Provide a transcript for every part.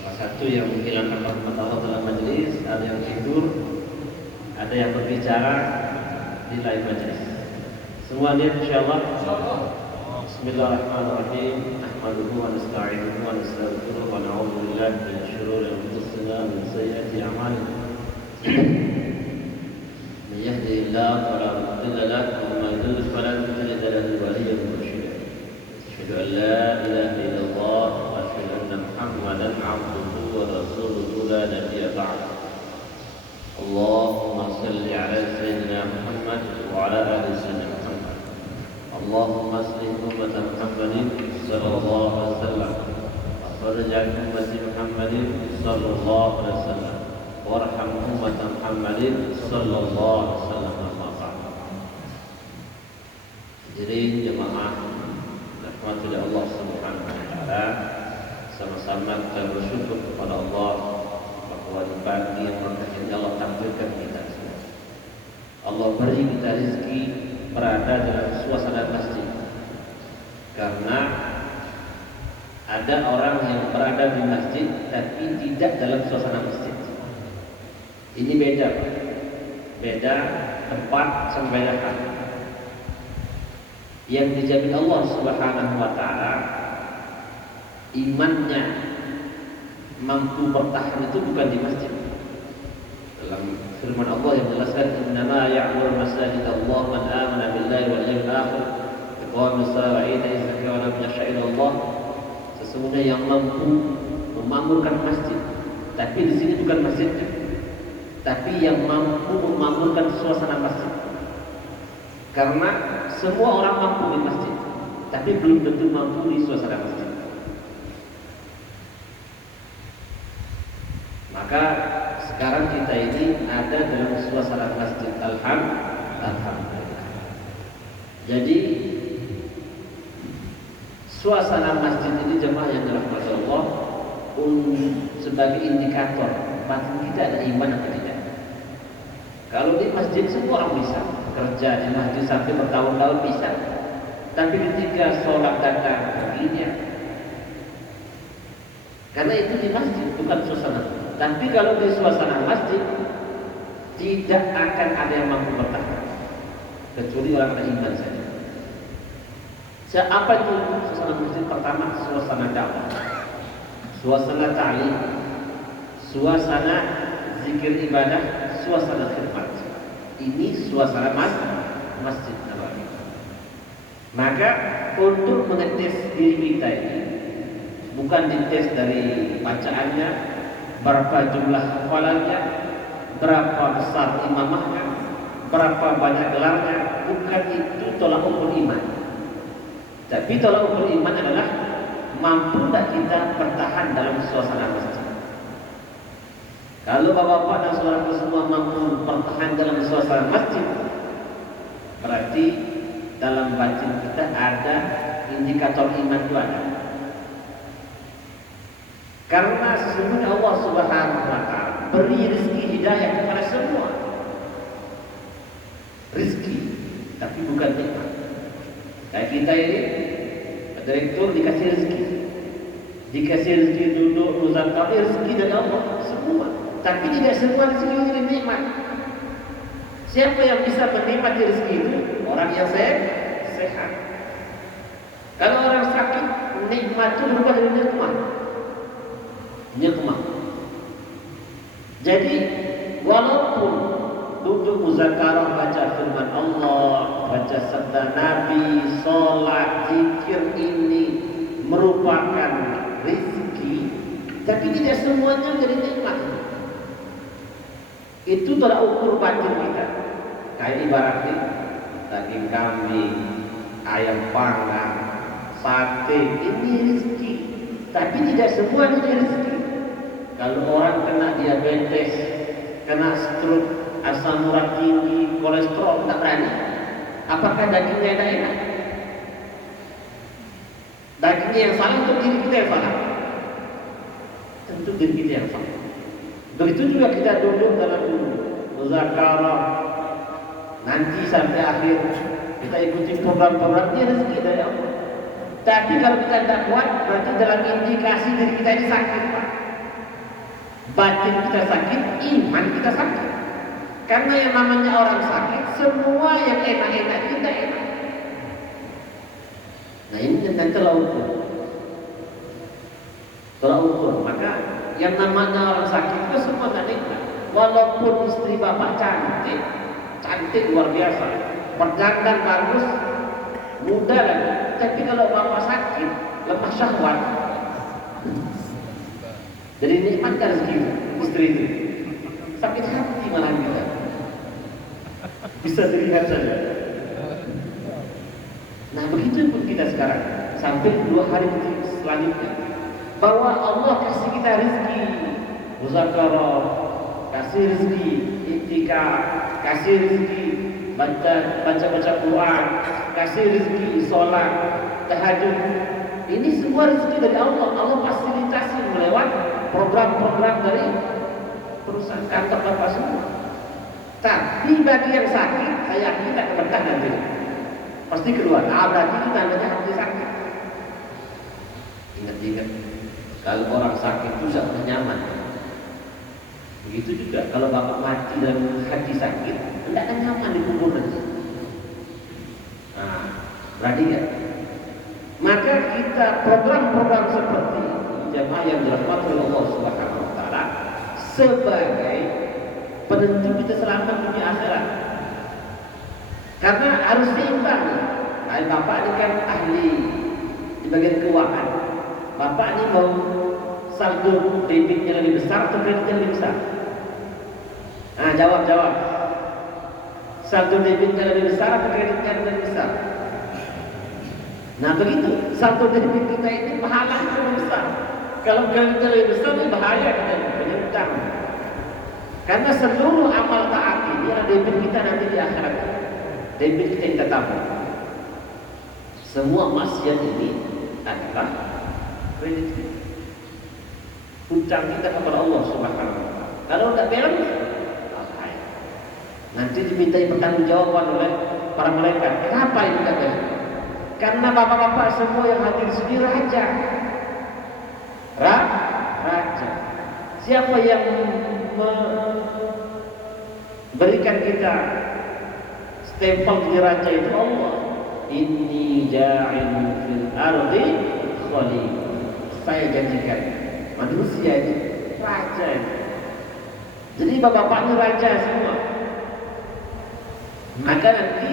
Salah satu yang menghilangkan rahmat Allah dalam majelis, ada yang tidur, ada yang berbicara di lain majelis. Semua lihat insyaallah. Bismillahirrahmanirrahim. Nahmaduhu wa nasta'inuhu wa nastaghfiruh wa na'udzu billahi min syururi anfusina wa min sayyiati a'malina. May yahdihillahu fala mudilla lahu wa may yudlil fala tajida lahu waliyyan mursyida. Asyhadu an la ilaha illallah wa asyhadu anna Muhammadan 'abduhu wa rasuluhu la nabiyya ba'dahu. Allahumma shalli 'ala sayyidina Muhammad wa 'ala ali sayyidina Muhammad. Allahumma aslih ummata Muhammadin sallallahu alaihi wasallam wa farij 'an ummati Muhammadin sallallahu alaihi wasallam warham ummata Muhammadin sallallahu alaihi wasallam. Amma ba'd. Hadirin jemaah rahmatul Allah subhanahu wa ta'ala, sama-sama kita bersyukur kepada Allah bahwa di pagi yang berkah Allah tampilkan kita semua. Allah beri kita rezeki berada dalam suasana masjid, karena ada orang yang berada di masjid tapi tidak dalam suasana masjid. Ini beda, beda tempat sama beda hal. Yang dijamin Allah subhanahu wa ta'ala imannya mampu bertahan itu bukan di masjid. Dalam firman Allah yang menjelaskan, innama ya'muru masajid Allah man amana billahi wal yawmil akhir iqama as-salati wa ita'iz zakati wa lam yakhsha illa Allah. Sesungguhnya yang mampu memakmurkan masjid, tapi di sini bukan masjidnya, tapi yang mampu memakmurkan suasana masjid. Karena semua orang mampu di masjid, tapi belum tentu mampu di suasana masjid. Maka sekarang kita ini ada dalam suasana masjid. Alhamdulillah. Jadi suasana masjid ini jemaah yang dirahmati Allah sebagai indikator batin kita ada iman atau tidak. Kalau di masjid semua orang bisa kerja di masjid sampai bertahun-tahun bisa, tapi ketika sholat datang begini, karena itu di masjid bukan suasana. Tapi kalau di suasana masjid tidak akan ada yang mampu bertahan kecuali orang beriman saja. Apa itu suasana masjid? Pertama, suasana dakwah, suasana ta'lim, suasana zikir ibadah, suasana khidmat. Ini suasana masjid Nabawi. Maka untuk mengetes diri kita ini bukan dites dari bacaannya, berapa jumlah hafalannya, berapa besar imamahnya, berapa banyak gelarnya. Bukan itu tolak ukur iman. Tapi tolak ukur iman adalah mampu tak kita bertahan dalam suasana masjid. Kalau bapak-bapak dan saudara semua mampu bertahan dalam suasana masjid, berarti dalam batin kita ada indikator iman itu ada. Karena sesungguhnya Allah subhanahu wa ta'ala beri rezeki hidayah kepada semua. Rezeki, tapi bukan nikmat. Kayak kita ini, direktur dikasih rezeki, dikasih rezeki duduk, muzakir, rezeki dari Allah semua. Tapi tidak semua rezeki itu nikmat. Siapa yang bisa menikmati rezeki itu? Orang yang sehat. Kalau orang sakit, nikmat itu berubah dari nikmat. Jadi walaupun duduk muzakarah, baca firman Allah, baca sabda Nabi, sholat, zikir ini merupakan rezeki, tapi tidak semuanya jadi nikmat. Itu tolak ukur batin kita. Kayak ibaratnya daging kambing, ayam panggang, sate, ini rezeki, tapi tidak semua jadi rezeki. Kalau orang kena diabetes, kena stroke, asam urat tinggi, kolesterol, tak berani. Apakah dagingnya enak? Dagingnya yang salah untuk diri kita yang salah. Tentu diri kita yang salah. Begitu juga kita duduk dalam muzakarah, nanti sampai akhir kita ikuti program-programnya rezeki dari Allah. Tapi kalau kita tidak kuat, berarti dalam indikasi diri kita ini sakit, Pak. Batin kita sakit, iman kita sakit. Karena yang namanya orang sakit, semua yang enak-enak kita enak. Nah ini tentang tolak ukur. Maka yang namanya orang sakit itu semua tak nikmat. Walaupun istri bapak cantik luar biasa, perjalanan bagus, muda lagi. Tapi kalau bapak sakit, lemah syahwat. Jadi nikmatkan rezeki istri itu. Sakit hati malah kita. Bisa dilihat saja. Nah begitu pun kita sekarang sampai 2 hari selanjutnya, bahwa Allah kasih kita rezeki, muzakarah, kasih rezeki, iktikaf, kasih rezeki, baca Quran, kasih rezeki, sholat, tahajud. Ini semua rezeki dari Allah. Allah fasilitasi melewat program-program dari perusahaan kantor bapak semua. Tapi bagi yang sakit, saya yakin tidak keberkah nanti. Pasti keluar. Berarti itu tandanya hati sakit. Ingat-ingat, kalau orang sakit itu tidak pernah nyaman. Begitu juga kalau bapak mati dan hati sakit, tidak akan nyaman di kubur nanti. Nah, berarti ya. Maka kita program-program seperti jamaah yang dirahmati oleh Allah Subhanahu wa taala sebagai penentu kita selamat dunia akhirat. Karena harus seimbang. Nah, bapak ini kan ahli di bagian keuangan. Bapak ini mau saldo debitnya lebih besar atau kreditnya lebih besar? Nah, jawab. Saldo debitnya lebih besar atau kreditnya lebih besar? Nah begitu, saldo debit kita ini pahalanya lebih besar. Kalau kreditnya lebih besar, ini bahaya kita penyutang. Karena seluruh amal taat ini adalah debit kita nanti di akhirat. Debit kita yang tabung. Semua maksiat ini adalah kredit kita, hutang kita kepada Allah Subhanahu wa taala. Kalau tidak beres, bahaya. Nanti dimintai pertanggungjawaban oleh para malaikat. Kenapa ini tidak beres? Karena bapak-bapak semua yang hadir di sini raja. Raja. Siapa yang memberikan kita stempel jadi raja itu Allah. Inni ja'ilun fil ardi khalifah. Saya janjikan manusia ini raja ini. Jadi bapak-bapak ini raja semua. Maka nanti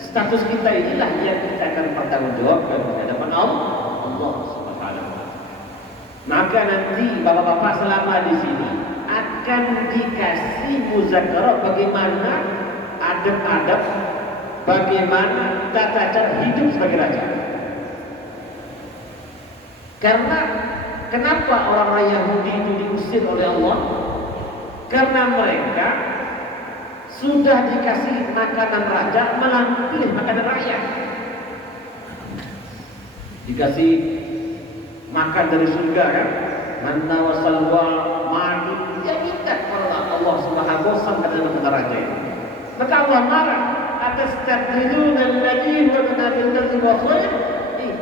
status kita inilah yang kita akan bertanggungjawabkan di hadapan Allah Subhanahu wa taala. Maka nanti bapak-bapak selama di sini akan dikasih muzakarah bagaimana adab-adab, bagaimana tata cara hidup sebagai raja. Karena kenapa orang-orang Yahudi itu diusir oleh Allah? Karena mereka sudah dikasih makanan raja, malah pilih makanan rakyat. Dikasih makan dari surga kan, manna wa salwa, madu, dia minta Allah Subhanahu bosan pada makanan raja itu. Maka Allah marah atas tadilun alladhi wa nabil ladzi wa khair.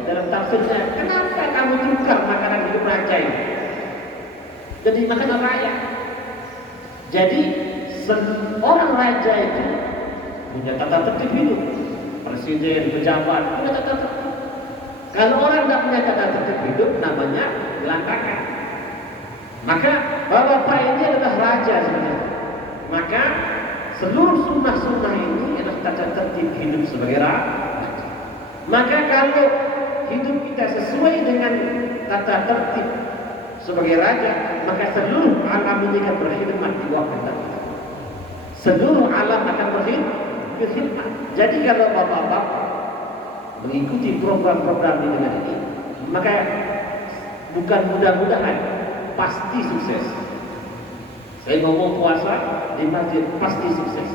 Dalam tafsirnya, kenapa kamu tukar makanan hidup raja itu jadi makanan rakyat? Jadi orang raja itu punya tata tertib hidup. Presiden, pejabat punya tata tertib. Kalau orang tidak punya tata tertib hidup, namanya berantakan. Maka bapak ini adalah raja sebenarnya. Maka seluruh sunnah-sunnah ini adalah tata tertib hidup sebagai raja. Maka kalau hidup kita sesuai dengan tata tertib sebagai raja, maka seluruh alam ini akan berkhidmat di bawah kita. Seluruh alam akan berkhidmat. Jadi kalau bapak-bapak mengikuti program-program di negara ini, maka bukan mudah-mudahan, pasti sukses. Saya ngomong puasa di masjid pasti sukses.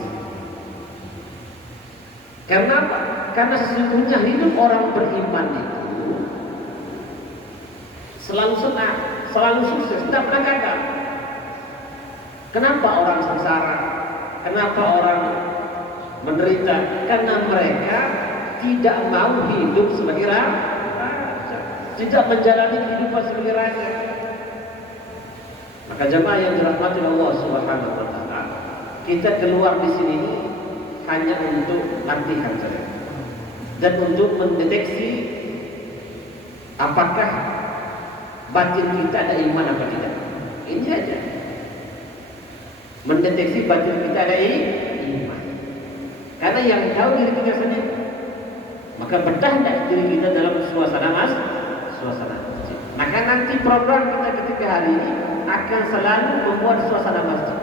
Karena apa? Karena sesungguhnya hidup orang beriman itu selalu senang, selalu sukses, tidak pernah gagal. Kenapa orang sengsara? Kenapa orang menderita? Karena mereka tidak mau hidup sebagai raja, tidak menjalani kehidupan sebagai raja. Maka jemaah yang dirahmati Allah Subhanahu wa taala, kita keluar di sini hanya untuk latihan saja dan untuk mendeteksi apakah batin kita ada iman apa tidak. Ini saja. Mendeteksi batin kita ada iman. Karena yang tahu diri kita sendiri. Maka bedah diri kita dalam suasana masjid. Maka nanti program kita ketika hari ini akan selalu membuat suasana masjid.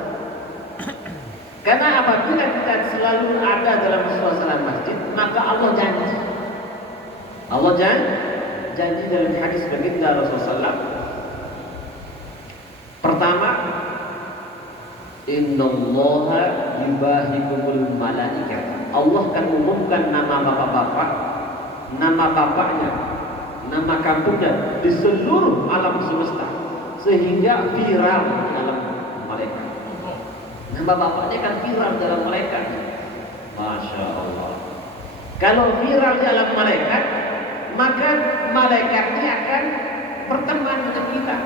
Karena apabila kita selalu ada dalam suasana masjid, maka Allah janji. Allah janji dalam hadis baginda Rasulullah. Pertama, Innallaha yubahikumul malaikat. Allah akan umumkan nama bapak-bapak, nama bapaknya, nama kampungnya di seluruh alam semesta sehingga viral di alam malaikat. Nama bapaknya akan viral dalam malaikat. Masya Allah. Kalau viral di alam malaikat, maka malaikatnya akan berteman dengan kita.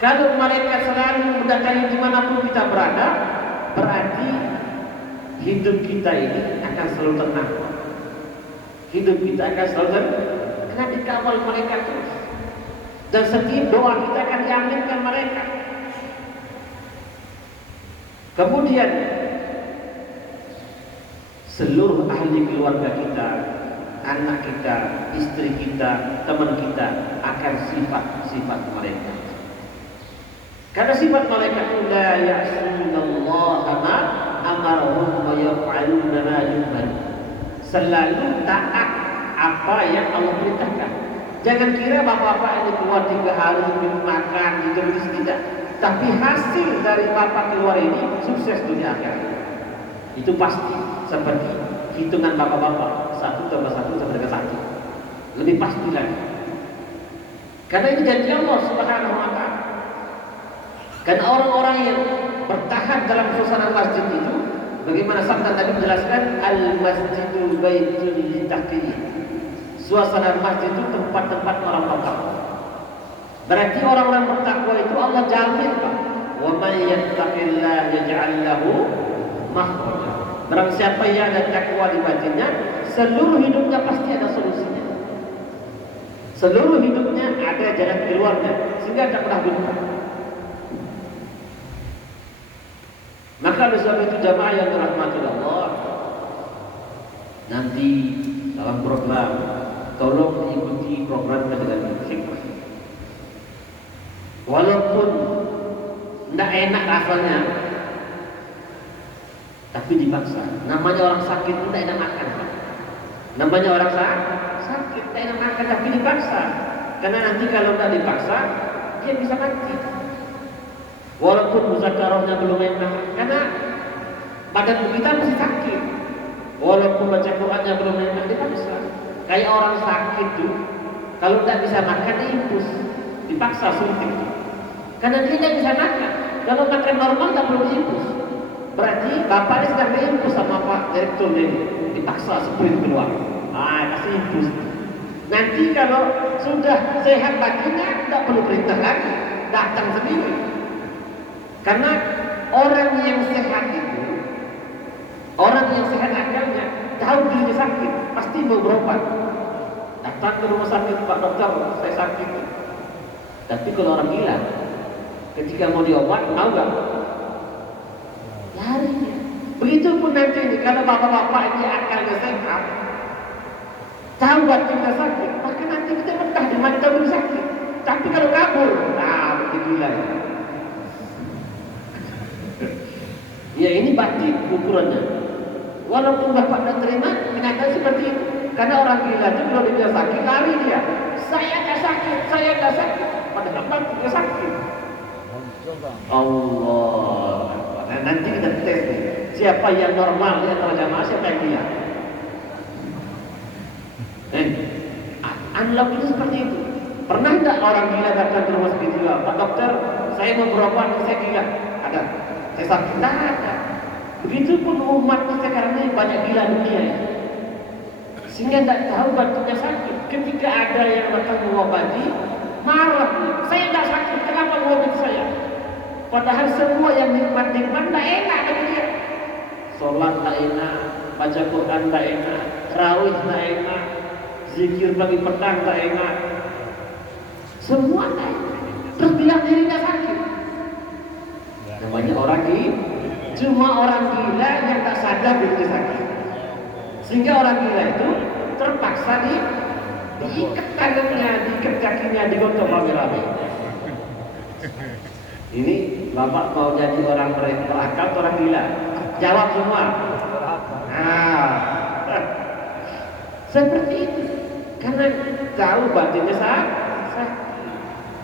Kalau malaikat selalu mendatangi dimanapun kita berada, berarti hidup kita ini akan selalu tenang. Hidup kita akan selalu tenang karena dikawal malaikat terus. Dan setiap doa kita akan diaminkan malaikat. Kemudian seluruh ahli keluarga kita, anak kita, istri kita, teman kita akan sifat-sifat malaikat. Karena sifat malaikat itu la ya'sunallaha ma amarahum wa yaf'aluna ma yu'marun. Selalu taat apa yang Allah perintahkan. Jangan kira bapak-bapak ini keluar 3 hari minum makan gitu tidak. Tapi hasil dari bapak keluar ini sukses dunia akhirat. Itu pasti seperti hitungan bapak-bapak 1 tambah 1 sama dengan 1. Lebih pasti lagi. Karena ini janji Allah Subhanahu wa taala. Karena orang-orang yang bertahan dalam suasana masjid itu, bagaimana sabda tadi menjelaskan al-masjidul baitul litaqiyyin. Suasana masjid itu tempat-tempat orang bertakwa. Berarti orang-orang bertakwa itu Allah jamin, Pak. Wa may yattaqillaha yaj'al lahu makhraja. Barang siapa yang ada takwa di batinnya, seluruh hidupnya pasti ada solusinya. Seluruh hidupnya ada jalan keluarnya, sehingga tidak pernah buntu. Maka oleh sebab itu jamaah yang dirahmati Allah, nanti dalam program tolong ikuti programnya dengan hikmah. Walaupun tidak enak rasanya, tapi dipaksa. Namanya orang sakit itu tidak enak makan. Namanya orang sakit tidak enak makan, tapi dipaksa. Karena nanti kalau tidak dipaksa, dia bisa mati. Walaupun muzakarahnya belum enak, karena badan kita masih sakit. Walaupun baca Qurannya belum enak, dipaksa. Kayak orang sakit tuh, kalau tidak bisa makan, diimpus, dipaksa suntik. Karena dia tidak bisa makan. Kalau makan normal tak perlu diimpus. Berarti bapaknya sedang diimpus sama Pak Direktur ini, dipaksa sprint keluar. Kasih impus. Nanti kalau sudah sehat badannya, tidak perlu perintah lagi, datang sendiri. Karena orang yang sehat itu, orang yang sehat akalnya, tahu dirinya sakit, pasti mau berobat. Datang ke rumah sakit, Pak Dokter, saya sakit. Tapi kalau orang gila, ketika mau diobat, mau gak? Lari dia. Begitupun nanti ini, kalau bapak-bapak ini akalnya sehat, tahu batinnya sakit, maka nanti kita betah di mana tahu sakit. Tapi kalau kabur, begitu gila ya. Ya ini batin ukurannya. Walaupun bapak tidak terima, kenyataan seperti itu. Karena orang gila itu kalau dia sakit, lari dia. Saya nggak sakit, saya nggak sakit. Padahal batin nggak sakit. Allah. Nah, nanti kita tes nih. Siapa yang normal di antara jamaah, siapa yang gila? Unlock itu seperti itu. Pernah tidak orang gila datang ke rumah sakit jiwa? Pak Dokter, saya mau berobat, saya gila. Ada. Saya sakit, tak ada. Begitupun umat kita sekarang ini banyak gila dunia ya. Sehingga tidak tahu batuknya sakit. Ketika ada yang datang mengobati, marah. Saya tidak sakit, kenapa mengobati saya? Padahal semua yang nikmat-nikmat tak enak bagi dia. Sholat tak enak, baca Quran tak enak, tarawih tak enak, zikir pagi petang tak enak. Semua tak enak. Terus bilang dirinya sakit. Namanya orang gila. Cuma orang gila yang tak sadar dirinya sakit. Sehingga orang gila itu terpaksa diikat tangannya, diikat kakinya, digotong rame-rame. Ini bapak mau jadi orang berakal atau orang gila? Jawab semua. Seperti itu. Karena tahu batinnya sakit.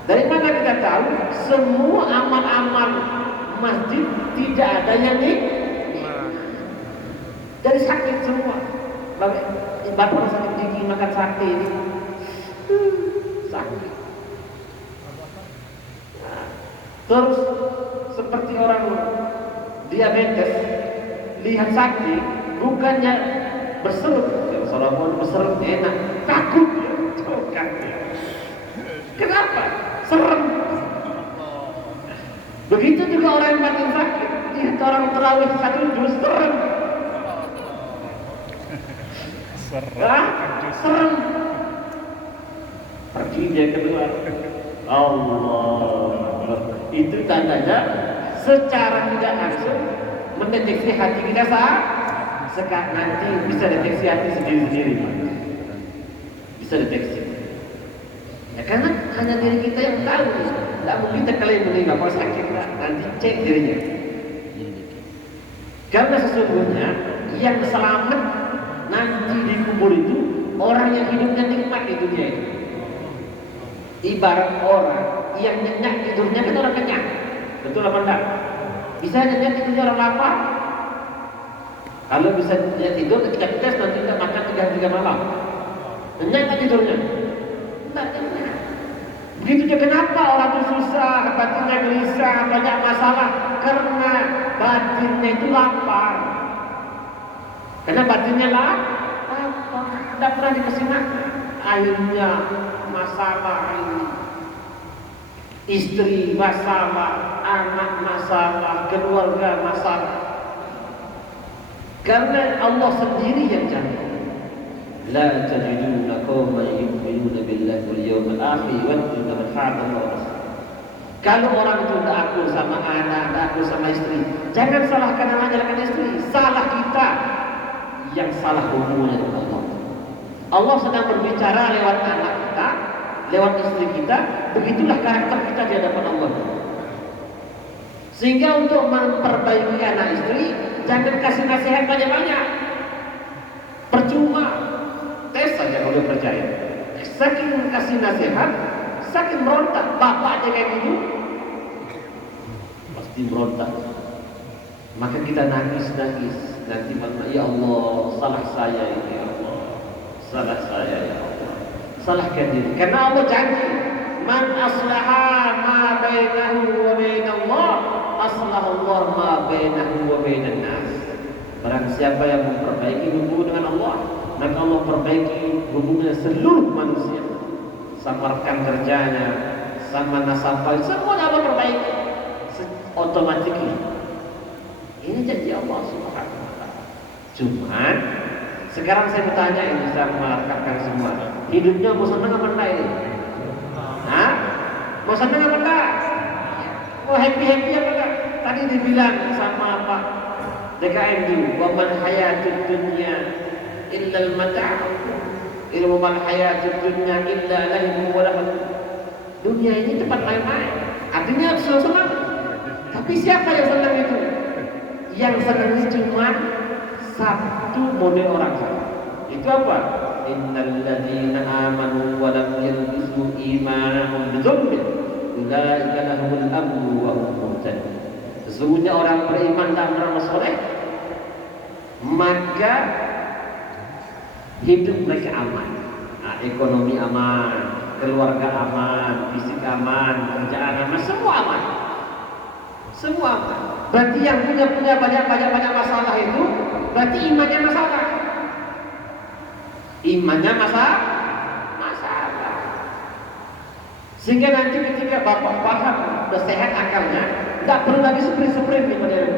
Dari mana kita tahu? Semua amal-amal masjid tidak ada yang dari sakit semua. Bapak orang sakit gigi makan sate ini sakit. Terus seperti orang diabetes lihat sakit bukannya berserut, Solomon berserut enak, takut dia. Kenapa? Serem. Begitu juga orang yang makin sakit, lihat orang terawih satu juz serem. Serem. Pergi dia keluar. Allah. Itu tandanya secara tidak langsung mendeteksi hati kita sekarang nanti bisa deteksi hati sendiri-sendiri, bisa deteksi. Ya karena hanya diri kita yang tahu. Tidak mungkin kita kalian menimba kalau sakit nanti cek dirinya. Karena sesungguhnya yang selamat nanti di kubur itu orang yang hidupnya nikmat di dunia ini. Ibarat orang yang nyenyak tidurnya kan orang kenyang, betul apa enggak? Bisa nyenyak tidurnya orang lapar. Kalau bisa nyenyak tidur ketika kita nanti kita makan 3 malam, nyenyak kan tidurnya? Enggak nyenyak. Begitu juga kenapa orang itu susah, batinnya gelisah, banyak masalah karena batinnya itu lapar. Karena batinnya lapar, tidak pernah dikasih makan. Akhirnya masalah ini. Istri masalah, anak masalah, keluarga masalah. Karena Allah sendiri yang jamin. La tajiduna qauman yu'minuna billahi wal yawmil akhir wa yu'minuna man harrama Allah. Kalau orang itu tidak akur sama anak, tidak akur sama istri, jangan salahkan anak, salahkan istri. Salah kita yang salah hubungannya dengan Allah. Allah sedang berbicara lewat anak kita, lewat istri kita. Begitulah karakter kita di hadapan Allah. Sehingga untuk memperbaiki anak istri, jangan kasih nasihat banyak-banyak. Percuma, tes saja kalau dia percaya. Saking kasih nasihat, saking merontak. Bapaknya kayak gitu, pasti merontak. Maka kita nangis-nangis. Nanti ya Allah, salah saya ini ya Allah, salah saya ya Allah. Salahkan diri. Karena Allah janji, man aslaha ma bainahu wa bainallah, aslaha Allah ma bainahu wa bainan nas. Barang siapa yang memperbaiki hubungan dengan Allah, maka Allah perbaiki hubungan seluruh manusia. Sama rekan kerjanya, sama nasabah, semuanya Allah perbaiki otomatis. Ini janji Allah Subhanahu wa ta'ala. Cuman sekarang saya bertanya ini sama rekan-rekan semua, hidupnya mau senang apa enggak ini? Hah? Mau senang apa enggak? Mau happy-happy apa enggak? Tadi dibilang sama Pak DKM dulu, wa man hayatud dunya illa al-mata'. Ilmu man hayatud dunya illa lahu wa lahu. Dunia ini tempat main-main. Artinya senang. Tapi siapa yang senang itu? Yang senang itu cuma satu model orang saja. Itu apa? Innal ladzina amanu wa lam yalbisu imanahum bidzulmin ulaika lahumul amnu wa hum muhtadun. Sesungguhnya orang beriman dan beramal soleh, maka hidup mereka aman. Nah, ekonomi aman, keluarga aman, fisik aman, kerjaan aman, semua aman. Semua aman. Berarti yang punya banyak masalah itu berarti imannya masalah. Imannya masalah. Sehingga nanti ketika Bapak paham udah sehat akalnya, nggak perlu lagi sprint di modern.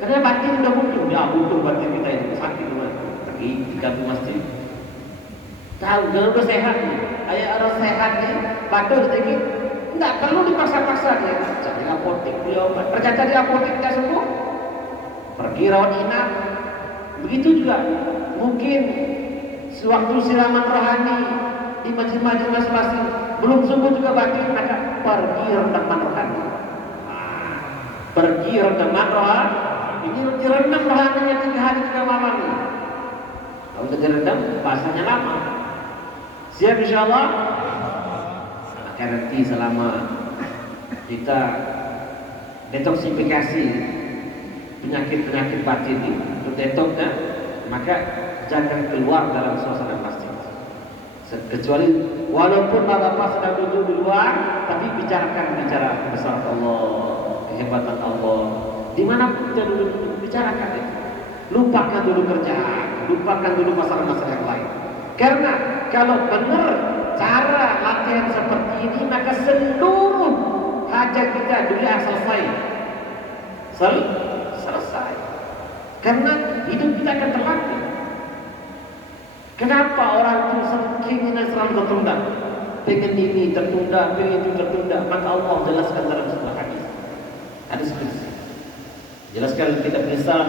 Karena batin udah butuh, ya butuh batin kita ini sakit rumah, pergi di kampung masjid. Tahu, jangan udah sehat nih, kayak orang sehat nih, batuk sedikit, nggak perlu dipaksa-paksa dia. Cari apotek beli obat, ternyata di apotek tidak sembuh, pergi rawat inap. Begitu juga, mungkin sewaktu siraman rohani di masjid-masjid masing-masing belum sembuh juga batin, maka pergi rendaman rohani. Pergi rendaman rohani. Ini direndam rohaninya 3 hari 3 malam nih. Kalau udah direndam, bahasanya lama. Siap insyaallah. Maka nanti selama kita detoksifikasi penyakit-penyakit batin ini, untuk detoknya, maka jangan keluar dalam suasana masjid. Kecuali walaupun bapak sedang duduk di luar, tapi bicarakan besar Allah, kehebatan Allah. Dimanapun kita duduk bicarakan itu. Lupakan dulu kerjaan, lupakan dulu masalah-masalah yang lain. Karena kalau benar cara latihan seperti ini, maka seluruh hajat kita dunia selesai. Selesai. Karena hidup kita akan terlatih. Kenapa orang itu keinginan selalu tertunda? Pengen ini tertunda, pengen itu tertunda. Maka Allah jelaskan dalam sebuah hadis. Hadis kursi. Jelaskan kita misal,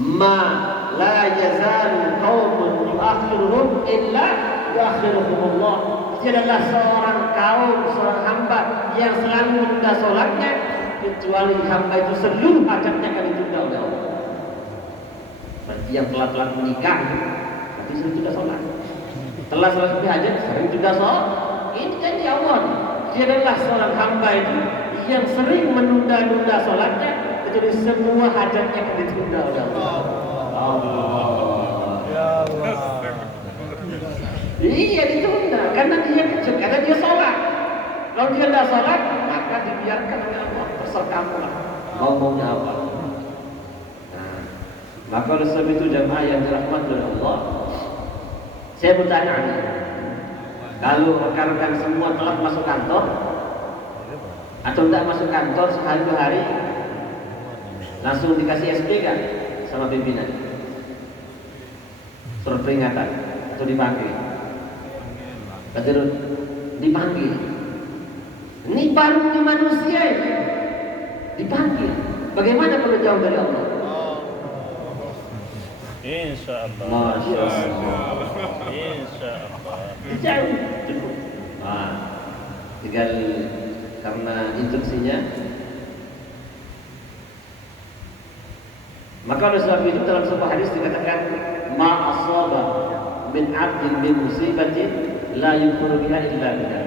ma la yazalu qaumun yuakhiruhum illa yuakhiruhum Allah. Tidaklah seorang kaum, seorang hamba yang selalu menunda solatnya, kecuali hamba itu seluruh hajatnya akan ditunda oleh Allah. Berarti yang telat-telat menikah, tapi sering juga sholat. Telah sholat hajat, sering juga sholat. Ini janji Allah. Tidaklah seorang hamba itu yang sering menunda-nunda sholatnya, kecuali semua hajatnya akan ditunda oleh Allah. Ya Allah. Iya ditunda, karena dia sholat. Kalau dia tidak sholat, maka dibiarkan oleh Allah. Terserah kamu lah, ngomongnya apa. Maka oleh sebab itu jamaah yang dirahmati oleh Allah, saya bertanya, kalau rekan-rekan semua telat masuk kantor atau tidak masuk kantor sehari 2 hari, langsung dikasih SP kan sama pimpinan, surat peringatan atau dipanggil? Betul, dipanggil. Ini baru manusia ini dipanggil. Bagaimana kalau jauh dari Allah? Insyaallah. Masya Allah. Insyaallah. Jauh cukup. Tinggal karena instruksinya. Maka oleh sebab itu dalam sebuah hadis dikatakan, ma asaba min 'abdin min musibatin la yukuru biha illa billah.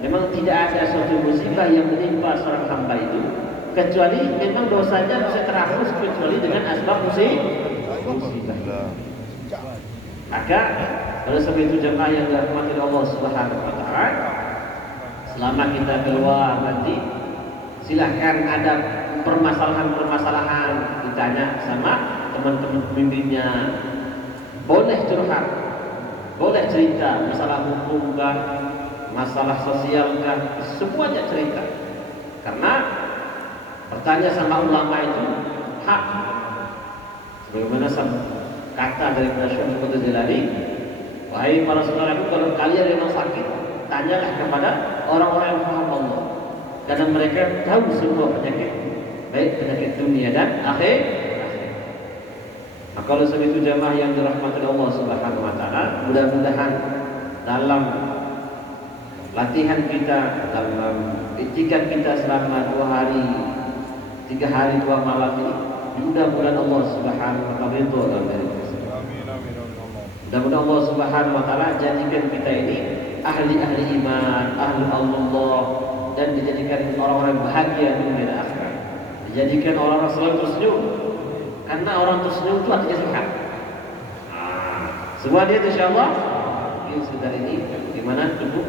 Memang tidak ada suatu musibah yang menimpa seorang hamba itu kecuali memang dosanya bisa terhapus kecuali dengan asbab musibah. Maka oleh sebab itu jemaah yang dirahmati Allah Subhanahu wa taala, selama kita keluar nanti silahkan ada permasalahan ditanya sama teman-teman pemimpinnya. Boleh curhat, boleh cerita masalah hukum kah, masalah sosial kah, semuanya cerita. Karena bertanya sama ulama itu hak. Bagaimana kata dari Syekh Abdul Jalali, wahai para saudaraku, kalau kalian memang sakit, tanyalah kepada orang-orang yang paham Allah, karena mereka tahu semua penyakit, baik penyakit dunia dan akhir. Maka oleh sebab itu jamaah yang dirahmati Allah Subhanahu wa taala, mudah-mudahan dalam latihan kita, dalam itikat kita selama 2 hari 3 hari 2 malam ini, mudah-mudahan Allah Subhanahu wa taala ridho dalam diri kita. Mudah-mudahan Allah Subhanahu wa taala jadikan kita ini ahli-ahli iman, ahli Allah, dan dijadikan orang-orang bahagia di dunia dan akhirat. Dijadikan orang-orang selalu tersenyum. Karena orang tersenyum itu artinya sehat. Semua dia insyaallah. Ini sebentar ini gimana cukup?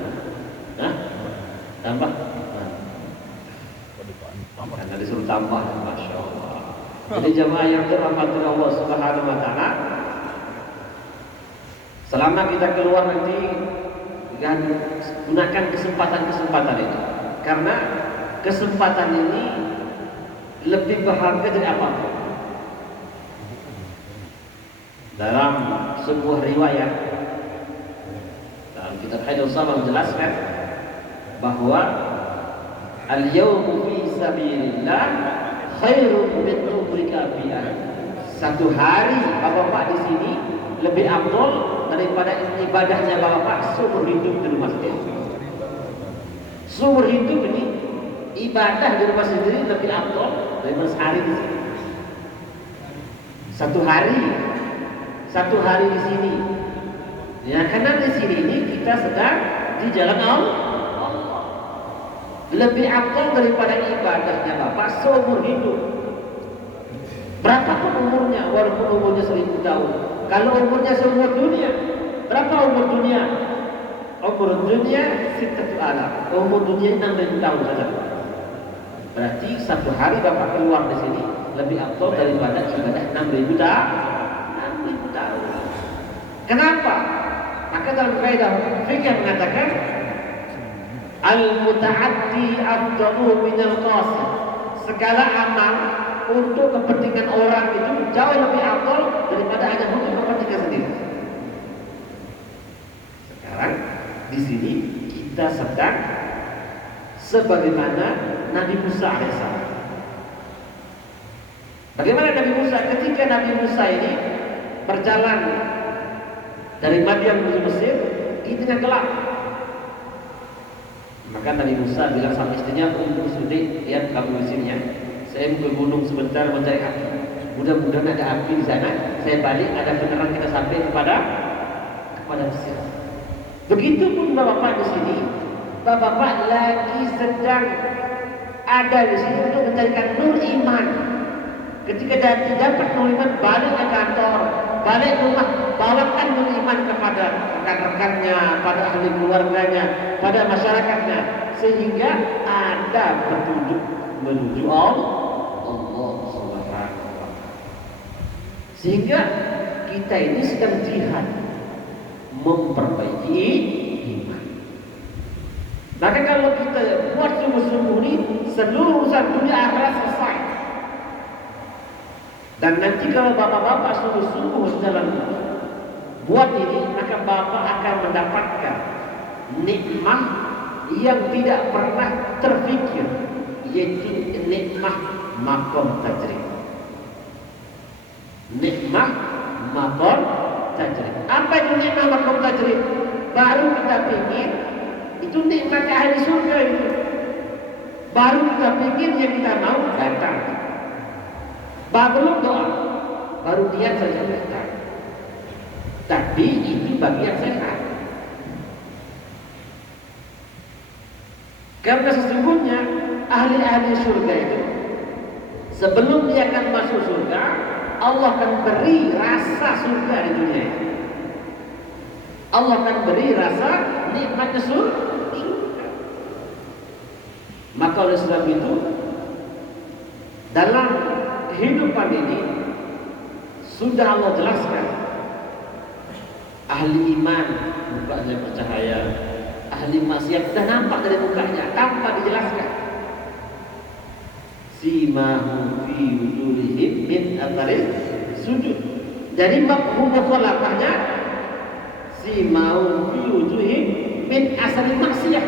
Tambah? Karena disuruh tambah, Masya Allah. Jadi jemaah yang dirahmati Allah Subhanahu wa taala, selama kita keluar nanti gunakan kesempatan ini. Karena kesempatan ini lebih berharga dari apapun. Dalam sebuah riwayat dalam kitab Haidul Sama menjelaskan bahwa al-yawmu fi sabilillah khairun min umrika fi satu hari bapak-bapak di sini lebih afdal daripada ibadahnya bapak-bapak seumur hidup di rumah sendiri. Seumur hidup ini ibadah di rumah sendiri lebih afdal daripada sehari di sini. Satu hari di sini. Ya, karena di sini ini kita sedang di jalan Allah. Lebih afdal daripada ibadahnya bapak seumur hidup. Berapapun umurnya, walaupun umurnya 1000 tahun. Kalau umurnya seumur dunia, berapa umur dunia? Umur dunia sittatu alam. Umur dunia 6000 tahun saja. Berarti satu hari bapak keluar di sini lebih afdal daripada ibadah 6000 tahun. 6000 tahun. Kenapa? Maka dalam kaidah fikih mengatakan al-muta'addi afdalu minal qasid. Segala amal untuk kepentingan orang itu jauh lebih afdal daripada hanya untuk kepentingan sendiri. Sekarang di sini kita sedang sebagaimana Nabi Musa alaihissalam. Bagaimana Nabi Musa? Ketika Nabi Musa ini berjalan dari Madian menuju Mesir, di tengah gelap. Maka Nabi Musa bilang sama istrinya, Sudi, ya kamu di sini ya. Saya mau ke gunung sebentar mencari api. Mudah-mudahan ada api di sana. Saya balik ada penerang kita sampai kepada Mesir. Begitupun bapak-bapak di sini, bapak-bapak lagi sedang ada di sini untuk mencarikan nur iman. Ketika dapat nur iman, balik ke kantor, balik ke rumah, bawakan nur iman kepada rekan-rekannya, pada ahli keluarganya, pada masyarakatnya, sehingga ada petunjuk menuju Allah Subhanahu wa Ta'ala. Sehingga kita ini sedang jihad memperbaiki iman. Maka kalau kita buat sungguh-sungguh ini, seluruh urusan dunia akhirat selesai. Dan nanti kalau bapak-bapak sungguh-sungguh dalam buat ini, maka bapak akan mendapatkan nikmat yang tidak pernah terfikir, yaitu nikmat maqam tajrid. Nikmat maqam tajrid. Apa itu nikmat maqam tajrid? Baru kita pikir itu nikmat ahli surga itu. Baru kita pikir yang kita mau datang. Belum doa, baru niat saja datang. Tapi itu bagian sehat. Karena sesungguhnya ahli-ahli surga itu sebelum dia akan masuk surga, Allah akan beri rasa surga di dunia ini. Allah akan beri rasa nikmatnya surga. Maka oleh sebab itu dalam kehidupan ini sudah Allah jelaskan ahli iman mukanya bercahaya, ahli maksiat sudah nampak dari mukanya tanpa dijelaskan. Simahu fi wujuhihim min atharis sujud. Dari mafhum mukhalafahnya simahu fi wujuhihim min asari maksiat.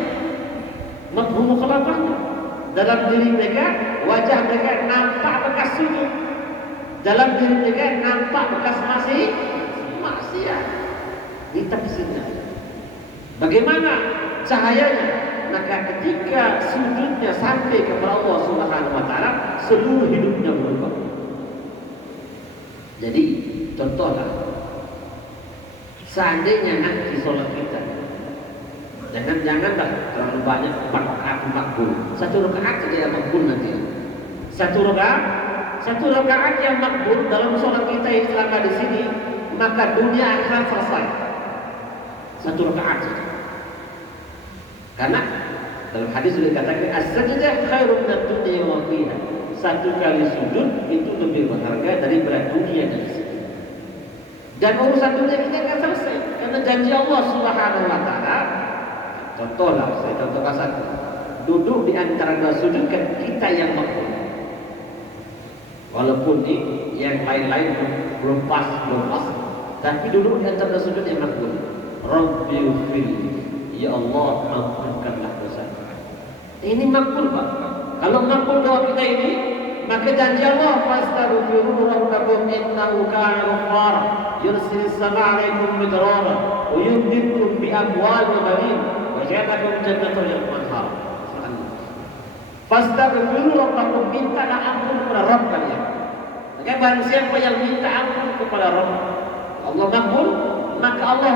Mafhum mukhalafahnya dalam diri mereka, wajah mereka nampak bekas sujud. Dalam diri mereka nampak bekas maksiat. Ini tafsirnya. Bagaimana cahayanya? Maka ketika sujudnya sampai kepada Allah Subhanahu wa Ta'ala, seluruh hidupnya berubah. Jadi contohlah, seandainya nanti sholat kita, janganlah terlalu banyak 4 rakaat makbul. 1 rakaat saja yang makbul nanti. 1 rakaat yang makbul dalam sholat kita yang selama di sini, maka dunia akan selesai. 1 rakaat saja. Karena dalam hadis sudah dikatakan as-sajdah khairun minad dunya wa fiha. 1 kali sujud itu lebih berharga daripada dunia dan isinya. Dan urusan dunia kita akan selesai karena janji Allah Subhanahu wa Ta'ala. Contohlah, saya contohkan satu. duduk di antara dua sujud kan kita yang makmum. Walaupun yang lain-lain belum pas, tapi duduk di antara dua sujud yang makmum. Rabbighfir, ya Allah ampunkanlah dosa. Ini makmum Pak. Kalau makmum doa kita ini, maka janji Allah, fastaghfiru rabbakum innahu kana ghaffara yursilis samaa'a 'alaikum midrara wa yumdidkum bi amwalin wa banin wa yaj'al lakum jannatin wa anhar. Fastaghfiru rabbakum, mintalah ampun kepada Rabb kalian. Maka barang siapa yang minta ampun kepada Rabb Allah makbul, maka Allah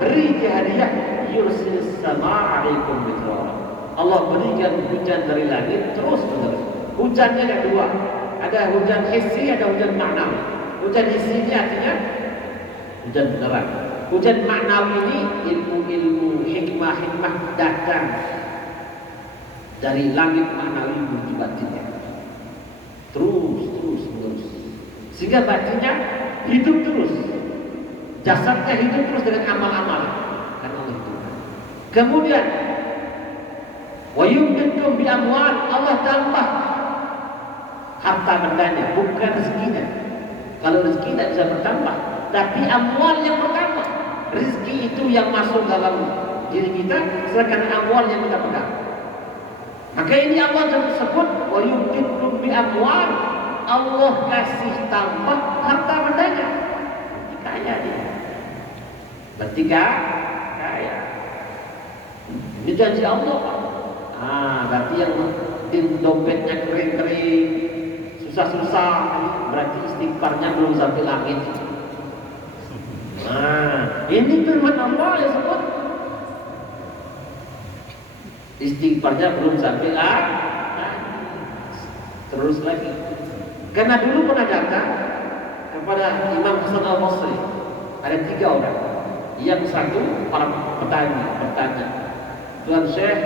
beri dia hadiah, yursilis samaa'a 'alaikum midrara. Allah berikan hujan dari langit terus menerus. Hujannya ada dua, ada hujan hissi, ada hujan maknawi. Hujan hissi ini artinya hujan beneran. Hujan maknawi ini ilmu-ilmu hikmah-hikmah datang dari langit maknawi menuju batinnya. Terus menerus. Sehingga batinnya hidup terus. Jasadnya hidup terus dengan amal-amal. Karena Allah itu. Kemudian wa yumdidkum bi amwal, Allah tambah harta bendanya, bukan rezekinya. Kalau rezeki tidak bisa bertambah, tapi amwal yang bertambah. Rezeki itu yang masuk dalam diri kita, sedangkan amwal yang kita pegang. Maka ini Allah tersebut wa yumdidkum bi amwal, Allah kasih tambah harta bendanya. Kaya dia. Berarti kaya. Ini janji Allah Pak. Berarti yang dompetnya kering-kering, susah-susah, berarti istighfarnya belum sampai langit. Ini firman Allah yang sebut istighfarnya belum sampai langit. Terus lagi. Karena dulu pernah datang kepada Imam Hasan Al-Basri ada 3 orang. Yang satu para petani bertanya, Tuan Syekh,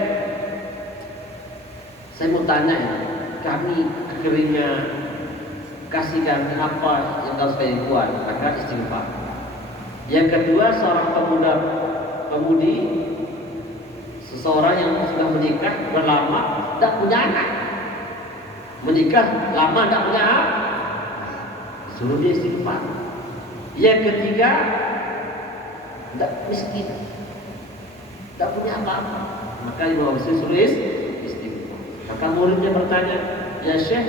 saya mau tanya ya, kami akhirnya kasih kami apa yang harus saya buat, maka istighfar. Yang kedua seorang pemudi, seseorang yang sudah menikah berlama tidak punya anak, menikah lama tidak punya anak, suruh dia istighfar. Yang ketiga tidak miskin, tidak punya apa-apa, maka Imam Basri suruh istighfar. Maka muridnya bertanya, ya Syekh,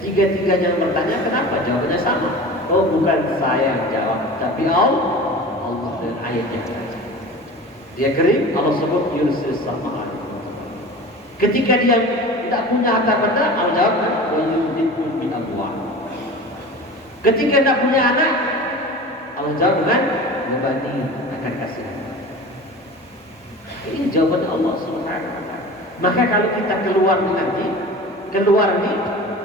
3-tiganya yang bertanya kenapa? Jawabannya sama. Oh, bukan saya yang jawab, tapi Allah dan ayatnya. Dia kering, Allah sebut yursilis samaa'a. Ketika dia tidak punya harta benda, Allah jawab wa yumdidkum bi amwal. Ketika tidak punya anak, Allah jawab dengan membani, akan kasih anak. Ini jawaban Allah Subhanahu wa taala. Maka kalau kita keluar nanti,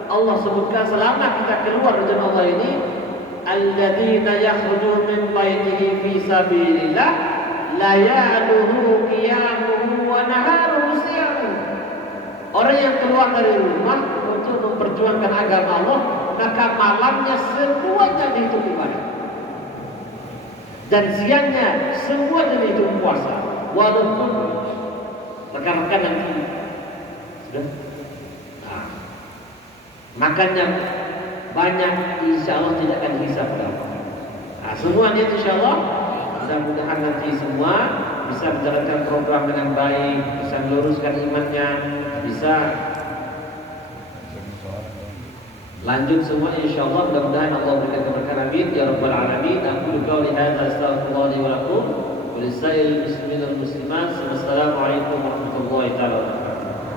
Allah sebutkan selama kita keluar dari Allah ini, alladzina yakhrujuna min baitihi fi sabilillah la ya'luhu qiyamuhu wa naharuhu siyamuhu. Orang yang keluar dari rumah untuk memperjuangkan agama Allah, maka malamnya semuanya dihitung ibadah dan siangnya semuanya dihitung puasa. Walaupun rekan-rekan nanti sudah makannya banyak, insya Allah tidak akan hisab. Semuanya insya Allah, mudah-mudahan nanti semua bisa menjalankan program dengan baik, bisa meluruskan imannya, bisa lanjut semua insya Allah. Mudah-mudahan Allah berikan keberkahan, amin ya rabbal alamin. Aku qauli hadza, astaghfirullah li wa lakum wa lisa'il muslimin wal muslimat. Wassalamualaikum warahmatullahi wabarakatuh.